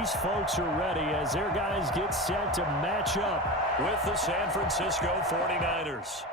These folks are ready as their guys get set to match up with the San Francisco 49ers.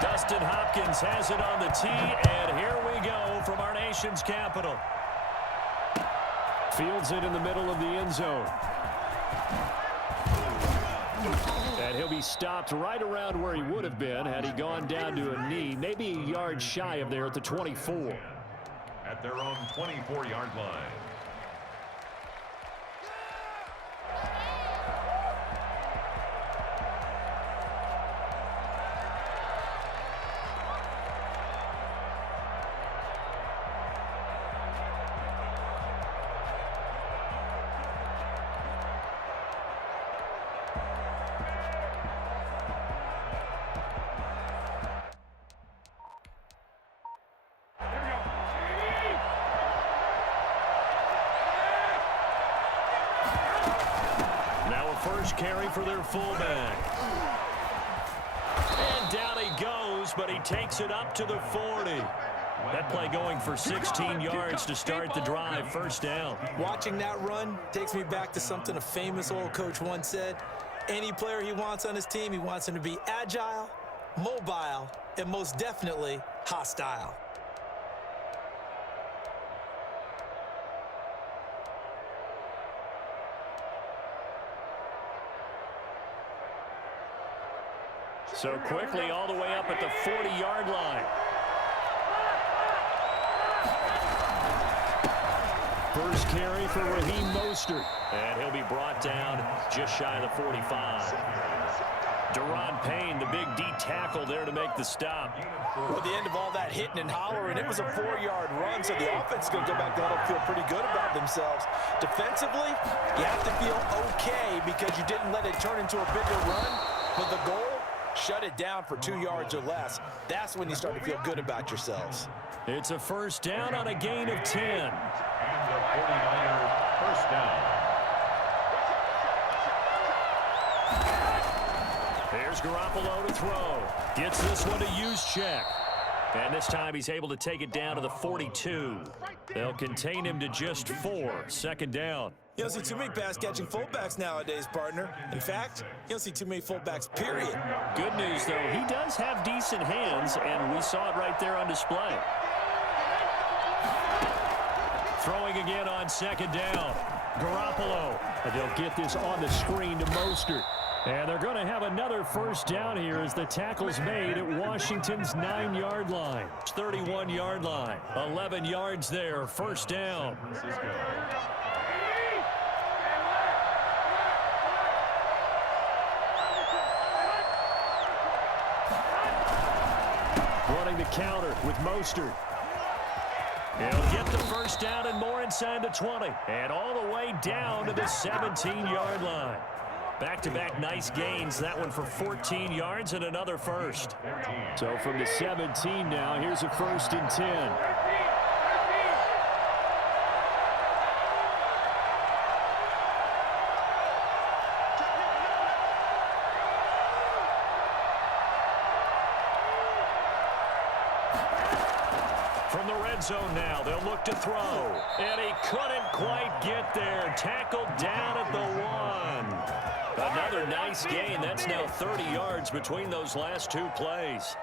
Dustin Hopkins has it on the tee, and here we go from our nation's capital. Fields it in the middle of the end zone. And he'll be stopped right around where he would have been had he gone down to a knee, maybe a yard shy of there at the 24. At their own 24-yard line. First carry for their fullback. And down he goes, but he takes it up to the 40. That play going for 16 yards to start the drive. First down. Watching that run takes me back to something a famous old coach once said. Any player he wants on his team, he wants him to be agile, mobile, and most definitely hostile. So quickly all the way up at the 40-yard line. First carry for Raheem Mostert. And he'll be brought down just shy of the 45. Deron Payne, the big D tackle there to make the stop. Well, at the end of all that hitting and hollering, it was a 4-yard run, so the offense is going to go back down and feel pretty good about themselves. Defensively, you have to feel okay because you didn't let it turn into a bigger run, but the goal, shut it down for 2 yards or less. That's when you start to feel good about yourselves. It's a first down on a gain of 10. And the 49ers first down. Here's Garoppolo to throw. Gets this one to Juszczyk. And this time he's able to take it down to the 42. They'll contain him to just 4. Second down. You don't see too many pass-catching fullbacks nowadays, partner. In fact, you don't see too many fullbacks, period. Good news, though, he does have decent hands, and we saw it right there on display. Throwing again on second down. Garoppolo. And they'll get this on the screen to Mostert. And they're going to have another first down here as the tackle's made at Washington's 9-yard line. 31-yard line. 11 yards there. First down. Running the counter with Mostert. He'll get the first down and more inside the 20. And all the way down to the 17-yard line. Back-to-back nice gains. That one for 14 yards and another first. So from the 17 now, here's a first and 10. From the red zone now, they'll look to throw. And he couldn't quite get there. Tackled down at the 1. Another nice gain. That's now 30 yards between those last two plays.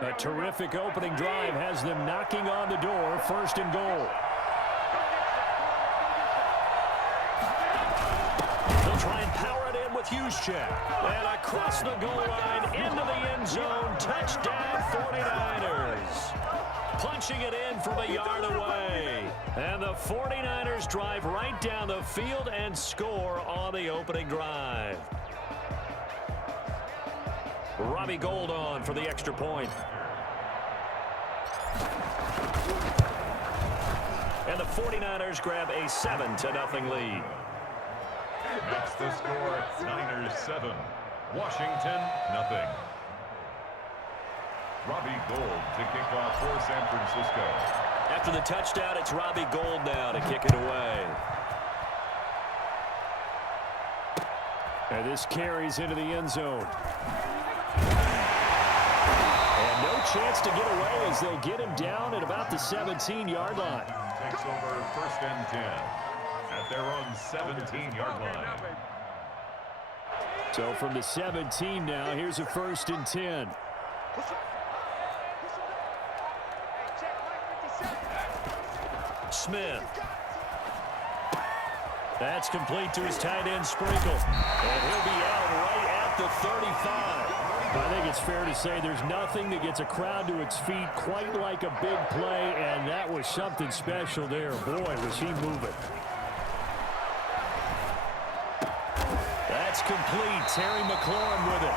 A terrific opening drive has them knocking on the door. First and goal. They'll try and power it in with Juszczyk. And across the goal line into the end zone. Touchdown 49ers. Punching it in from a yard away. And the 49ers drive right down the field and score on the opening drive. Robbie Gould on for the extra point. And the 49ers grab a 7-0 lead. That's the score. Niners 7, Washington 0. Robbie Gould to kick off for San Francisco. After the touchdown, it's Robbie Gould now to kick it away. And this carries into the end zone. And no chance to get away as they'll get him down at about the 17-yard line. Takes over 1st and 10 at their own 17-yard line. So from the 17 now, here's a 1st and 10. Smith. That's complete to his tight end, Sprinkle. And he'll be out right at the 35. I think it's fair to say there's nothing that gets a crowd to its feet quite like a big play, and that was something special there. Boy, was he moving. That's complete. Terry McLaurin with it.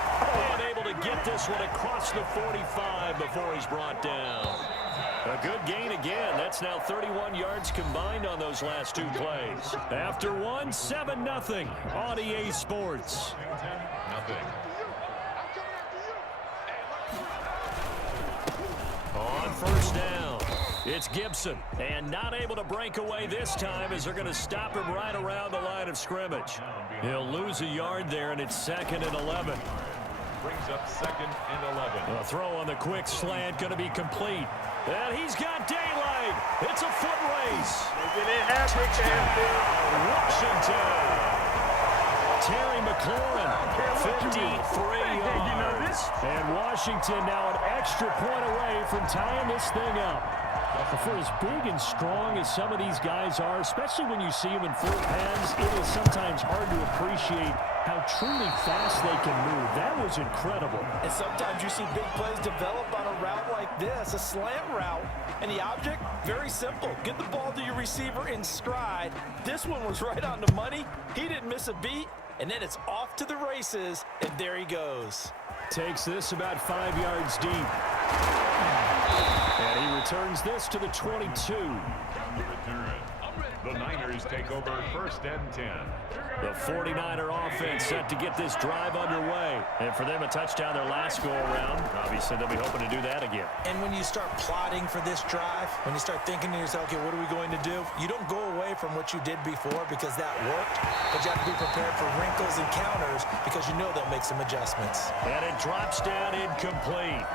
And able to get this one across the 45 before he's brought down. A good gain again. That's now 31 yards combined on those last two plays. After one, 7-0 on EA Sports. On 1st down, it's Gibson. And not able to break away this time as they're going to stop him right around the line of scrimmage. He'll lose a yard there, and it's 2nd and 11. Brings up 2nd and 11. A throw on the quick slant going to be complete. And he's got daylight. It's a foot race. Washington. Terry McLaurin, 53 yards. And Washington now an extra point away from tying this thing up. For as big and strong as some of these guys are, especially when you see them in full pads, it is sometimes hard to appreciate how truly fast they can move. That was incredible. And sometimes you see big plays develop on a route like this, a slant route. And the object, very simple. Get the ball to your receiver in stride. This one was right on the money. He didn't miss a beat. And then it's off to the races, and there he goes. Takes this about 5 yards deep. And he returns this to the 22. The Niners take over 1st and 10. The 49er offense set to get this drive underway. And for them, a touchdown their last go-around. Obviously, they'll be hoping to do that again. And when you start plotting for this drive, when you start thinking to yourself, okay, what are we going to do? You don't go away from what you did before because that worked, but you have to be prepared for wrinkles and counters because you know they'll make some adjustments. And it drops down incomplete.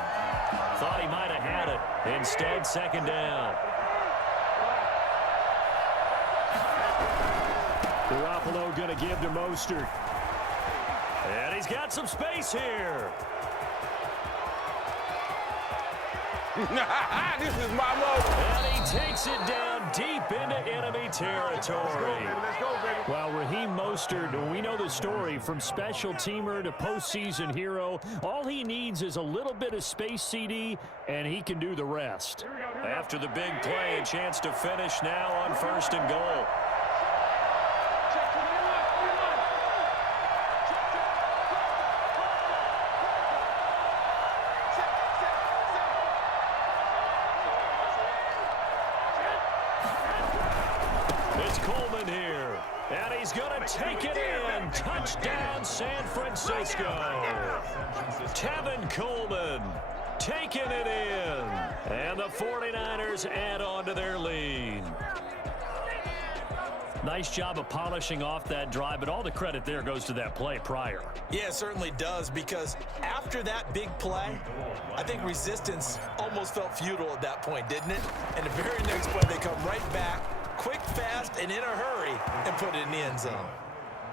Thought he might have had it. Instead, 2nd down. Garoppolo going to give to Mostert. And he's got some space here. This is my moment. And he takes it down deep into enemy territory. Well, Raheem Mostert, we know the story from special teamer to postseason hero. All he needs is a little bit of space, CD, and he can do the rest. After the big play, a chance to finish now on 1st and goal. Take it in. Touchdown, San Francisco. Tevin Coleman taking it in. And the 49ers add on to their lead. Nice job of polishing off that drive, but all the credit there goes to that play prior. Yeah, it certainly does, because after that big play, I think resistance almost felt futile at that point, didn't it? And the very next play, they come right back, quick, fast, and in a hurry, and put it in the end zone.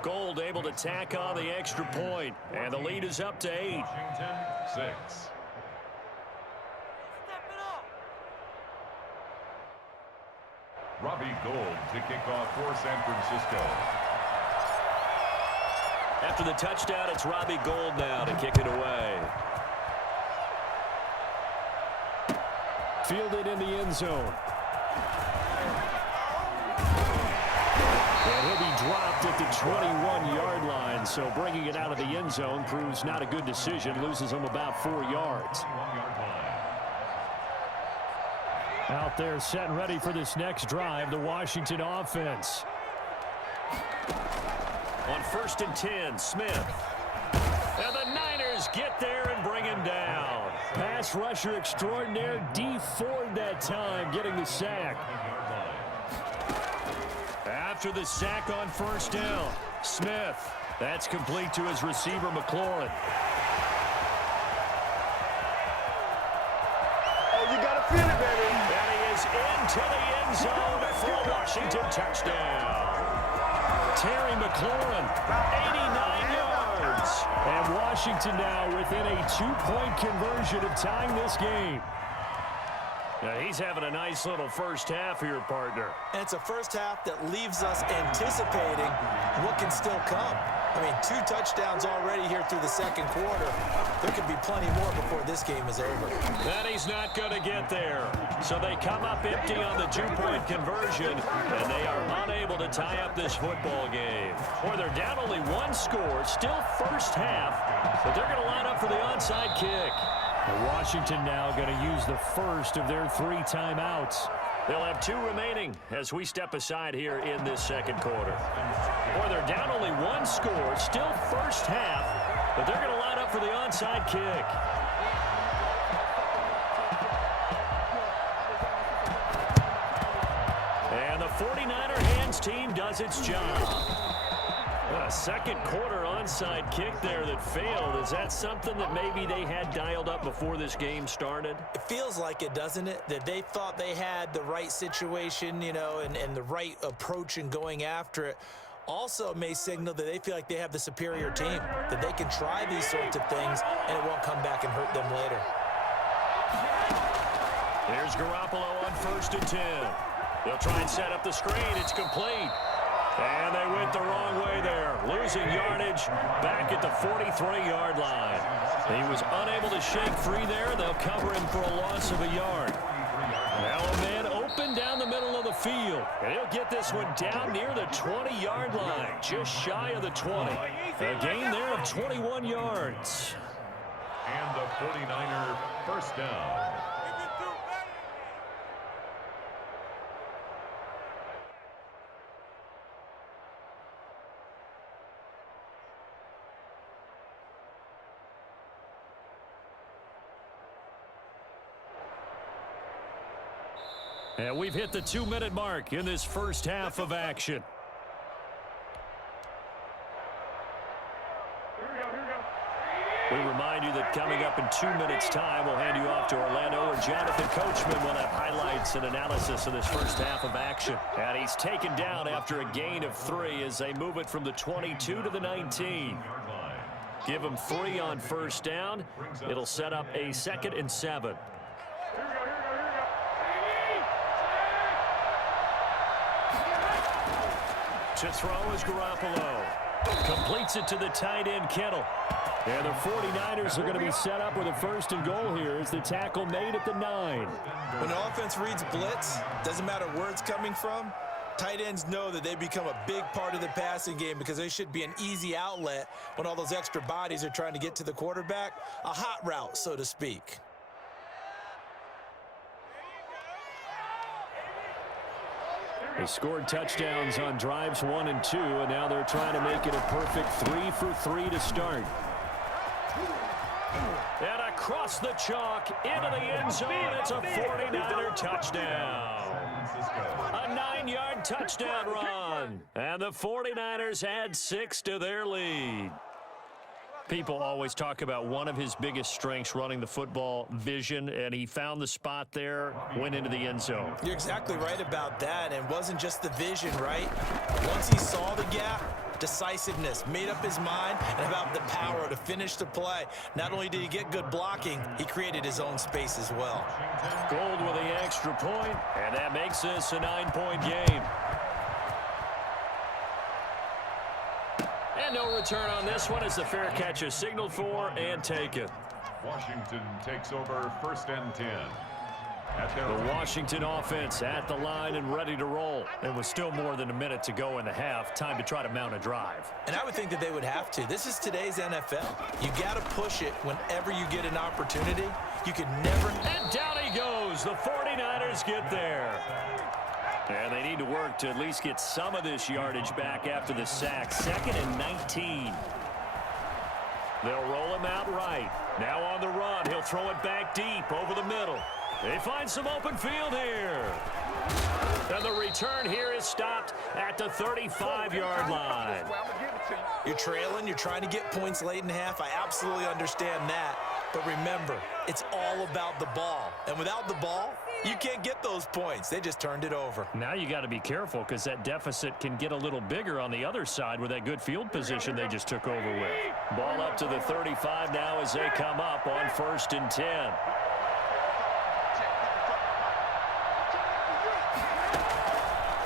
Gould able to tack on the extra point, and the lead is up to 8. Washington 6. Robbie Gould to kick off for San Francisco. After the touchdown, it's Robbie Gould now to kick it away. Fielded in the end zone. And He'll be dropped at the 21-yard line, so bringing it out of the end zone proves not a good decision. Loses him about 4 yards. Out there set and ready for this next drive, the Washington offense. On 1st and 10, Smith. And the Niners get there and bring him down. Pass rusher extraordinaire, D Ford that time, getting the sack. After the sack on 1st down, Smith. That's complete to his receiver, McLaurin. Oh, you gotta feel it, baby. And he is into the end zone for a Washington touchdown. Terry McLaurin, 89 yards. And Washington now within a 2-point conversion of tying this game. Now he's having a nice little first half here, partner. And it's a first half that leaves us anticipating what can still come. I mean, 2 touchdowns already here through the second quarter. There could be plenty more before this game is over. And he's not going to get there. So they come up empty on the 2-point conversion, and they are unable to tie up this football game. Or they're down only 1 score, still first half, but they're going to line up for the onside kick. Washington now going to use the first of their 3 timeouts. They'll have 2 remaining as we step aside here in this second quarter. Or they're down only 1 score, still first half, but they're going to line up for the onside kick. And the 49er hands team does its job. A second quarter onside kick there that failed. Is that something that maybe they had dialed up before this game started? It feels like it, doesn't it? That they thought they had the right situation, you know, and the right approach in going after it. Also may signal that they feel like they have the superior team, that they can try these sorts of things and it won't come back and hurt them later. Here's Garoppolo on 1st and 10. They'll try and set up the screen. It's complete. And they went the wrong way there, losing yardage back at the 43-yard line. He was unable to shake free there. They'll cover him for a loss of a yard. Now a man open down the middle of the field. And he'll get this one down near the 20-yard line, just shy of the 20. A gain there of 21 yards. And the 49er first down. And we've hit the 2-minute mark in this first half of action. We remind you that coming up in 2 minutes' time, we'll hand you off to Orlando, where Jonathan Coachman will have highlights and analysis of this first half of action. And he's taken down after a gain of 3 as they move it from the 22 to the 19. Give him 3 on 1st down. It'll set up a 2nd and 7. To throw is Garoppolo. Completes it to the tight end, Kittle. And the 49ers are going to be set up with a 1st and goal here as the tackle made at the 9. When the offense reads blitz, doesn't matter where it's coming from, tight ends know that they become a big part of the passing game because they should be an easy outlet when all those extra bodies are trying to get to the quarterback. A hot route, so to speak. They scored touchdowns on drives 1 and 2, and now they're trying to make it a perfect 3 for 3 to start. And across the chalk into the end zone, it's a 49er touchdown. A 9-yard touchdown run. And the 49ers add 6 to their lead. People always talk about one of his biggest strengths, running the football, vision, and he found the spot there, went into the end zone. You're exactly right about that, and it wasn't just the vision, right? Once he saw the gap, decisiveness, made up his mind, and about the power to finish the play. Not only did he get good blocking, he created his own space as well. Gold with the extra point, and that makes this a 9-point game. And no return on this one as the fair catch is signaled for and taken. Washington takes over 1st and 10. At their The Washington offense at the line and ready to roll. And with still more than a minute to go in the half, time to try to mount a drive. And I would think that they would have to. This is today's NFL. You got to push it whenever you get an opportunity. You could never. And down he goes. The 49ers get there. And they need to work to at least get some of this yardage back after the sack. 2nd and 19. They'll roll him out right. Now on the run. He'll throw it back deep over the middle. They find some open field here. And the return here is stopped at the 35-yard line. You're trailing. You're trying to get points late in the half. I absolutely understand that. But remember, it's all about the ball. And without the ball, you can't get those points. They just turned it over. Now you got to be careful because that deficit can get a little bigger on the other side with that good field position they just took over with. Ball up to the 35 now as they come up on 1st and 10.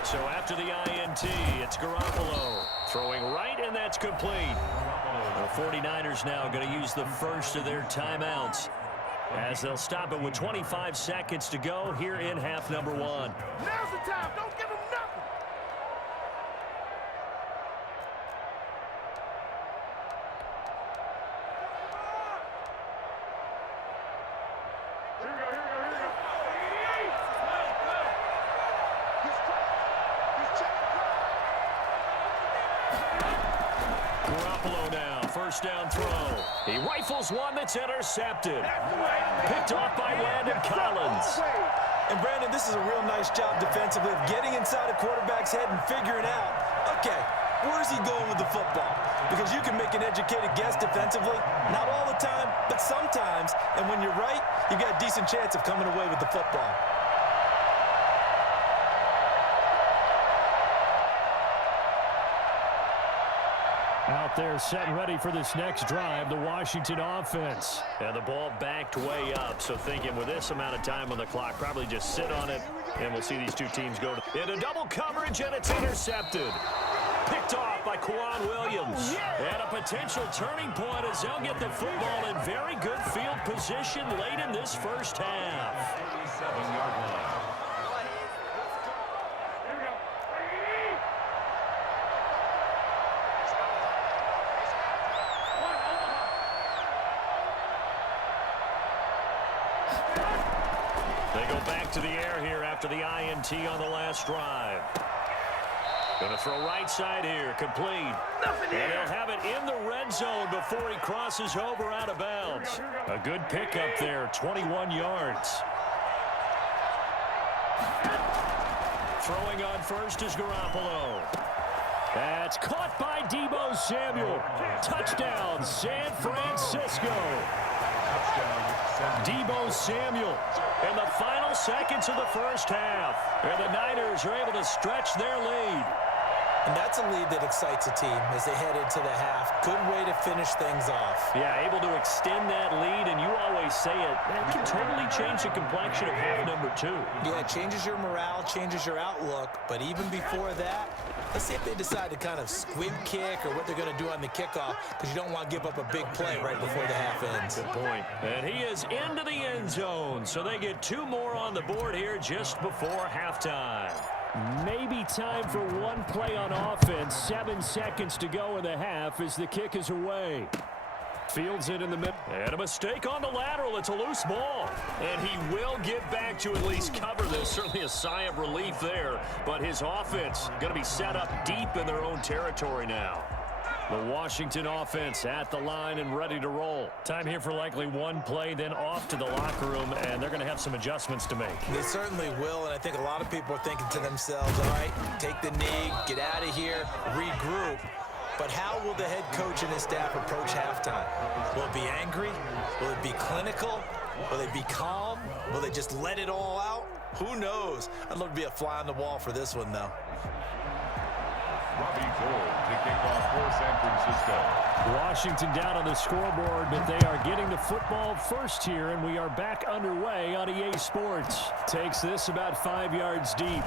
So after the INT, it's Garoppolo throwing right, and that's complete. The 49ers now going to use the first of their timeouts as they'll stop it with 25 seconds to go here in half number 1. Now's the time. Don't give them nothing. Garoppolo now, first down throw. He rifles one that's intercepted. Picked off by Landon Collins. And Brandon, this is a real nice job defensively of getting inside a quarterback's head and figuring out, okay, where's he going with the football? Because you can make an educated guess defensively, not all the time, but sometimes. And when you're right, you've got a decent chance of coming away with the football. Out there set and ready for this next drive, the Washington offense. And the ball backed way up, so thinking with this amount of time on the clock, probably just sit on it, and we'll see these two teams go into double coverage, and it's intercepted. Picked off by Kwan Williams. And a potential turning point as they'll get the football in very good field position late in this first half. 37-yard line. They go back to the air here after the INT on the last drive. Going to throw right side here, complete. And he'll have it in the red zone before he crosses over out of bounds. A good pickup there, 21 yards. Throwing on first is Garoppolo. That's caught by Deebo Samuel. Touchdown, San Francisco. Deebo Samuel in the final seconds of the first half. And the Niners are able to stretch their lead. And that's a lead that excites a team as they head into the half. Good way to finish things off. Yeah, able to extend that lead, and you always say it, that can totally change the complexion of half number 2. Yeah, it changes your morale, changes your outlook. But even before that, let's see if they decide to kind of squib kick or what they're going to do on the kickoff, because you don't want to give up a big play right before the half ends. Good point. And he is into the end zone, so they get 2 more on the board here just before halftime. Maybe time for one play on offense. 7 seconds to go in the half as the kick is away. Fields it in the middle. And a mistake on the lateral. It's a loose ball. And he will get back to at least cover this. Certainly a sigh of relief there. But his offense going to be set up deep in their own territory now. The Washington offense at the line and ready to roll. Time here for likely one play, then off to the locker room, and they're going to have some adjustments to make. They certainly will, and I think a lot of people are thinking to themselves, all right, take the knee, get out of here, regroup. But how will the head coach and his staff approach halftime? Will it be angry? Will it be clinical? Will they be calm? Will they just let it all out? Who knows? I'd love to be a fly on the wall for this one, though. Robbie Gould to kick off for San Francisco. Washington down on the scoreboard, but they are getting the football first here, and we are back underway on EA Sports. Takes this about 5 yards deep.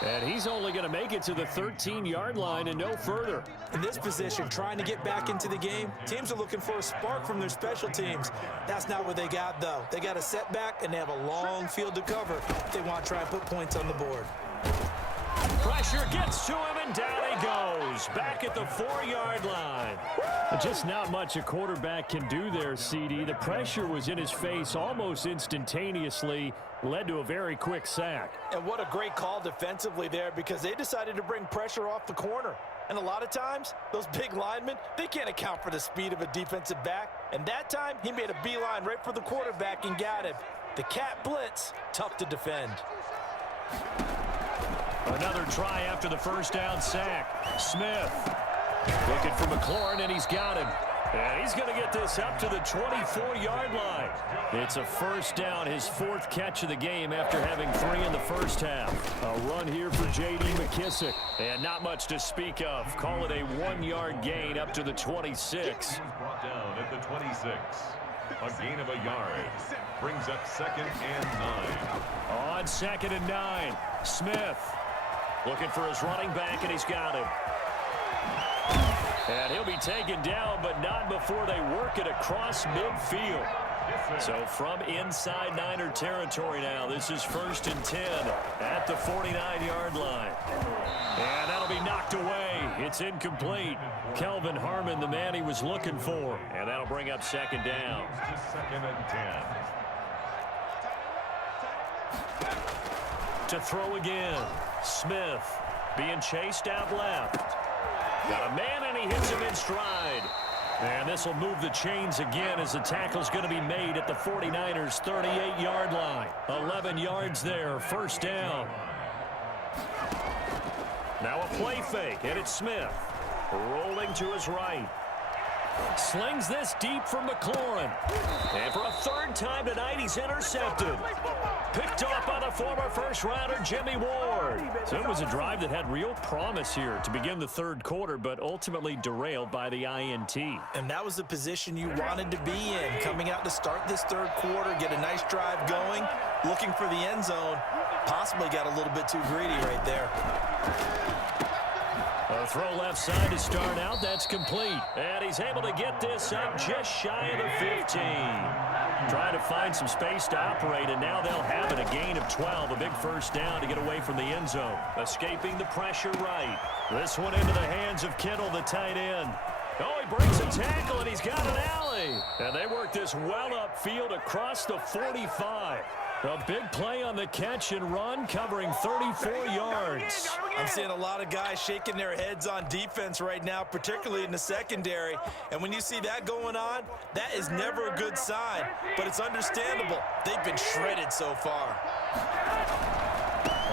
And he's only going to make it to the 13-yard line and no further. In this position, trying to get back into the game, teams are looking for a spark from their special teams. That's not what they got, though. They got a setback, and they have a long field to cover if they want to try and put points on the board. Pressure gets to him, and down he goes. Back at the 4-yard line. Just not much a quarterback can do there, CD. The pressure was in his face almost instantaneously, led to a very quick sack. And what a great call defensively there, because they decided to bring pressure off the corner. And a lot of times, those big linemen, they can't account for the speed of a defensive back. And that time, he made a beeline right for the quarterback and got him. The cat blitz, tough to defend. Another try after the first down sack. Smith looking for McLaurin, and he's got him. And he's going to get this up to the 24-yard line. It's a first down, his 4th catch of the game after having 3 in the first half. A run here for J.D. McKissick. And not much to speak of. Call it a 1-yard gain up to the 26. Brought down at the 26. A gain of a yard. Brings up 2nd and 9. On 2nd and 9, Smith looking for his running back, and he's got him. And he'll be taken down, but not before they work it across midfield. So from inside Niner territory now, this is 1st and 10 at the 49-yard line. And that'll be knocked away. It's incomplete. Kelvin Harmon, the man he was looking for. And that'll bring up 2nd down. 2nd and 10. To throw again. Smith being chased out left. Got a man, and he hits him in stride. And this will move the chains again as the tackle's going to be made at the 49ers' 38-yard line. 11 yards there, 1st down. Now a play fake, and it's Smith. Rolling to his right. Slings this deep for McLaurin. And for a 3rd time tonight, he's intercepted. Picked off by the former first-rounder Jimmy Ward. So it was a drive that had real promise here to begin the 3rd quarter, but ultimately derailed by the INT. And that was the position you wanted to be in, coming out to start this 3rd quarter, get a nice drive going, looking for the end zone. Possibly got a little bit too greedy right there. A throw left side to start out. That's complete. And he's able to get this up just shy of the 15. Trying to find some space to operate, and now they'll have it. A gain of 12, a big 1st down to get away from the end zone. Escaping the pressure right. This one into the hands of Kittle, the tight end. Oh, he breaks a tackle, and he's got an alley. And they work this well upfield across the 45. A big play on the catch and run, covering 34 yards. I'm seeing a lot of guys shaking their heads on defense right now, particularly in the secondary. And when you see that going on, that is never a good sign. But it's understandable. They've been shredded so far.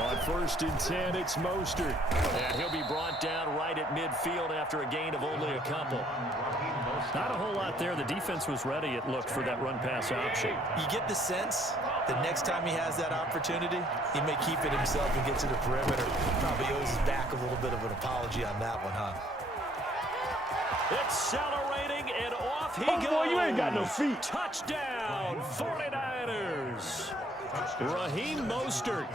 On 1st and 10, it's Mostert. And he'll be brought down right at midfield after a gain of only a couple. Not a whole lot there. The defense was ready, it looked, for that run-pass option. You get the sense that next time he has that opportunity, he may keep it himself and get to the perimeter. Probably owes his back a little bit of an apology on that one, huh? Accelerating, and off he goes. Boy, you ain't got no feet. Touchdown, 49ers. Raheem Mostert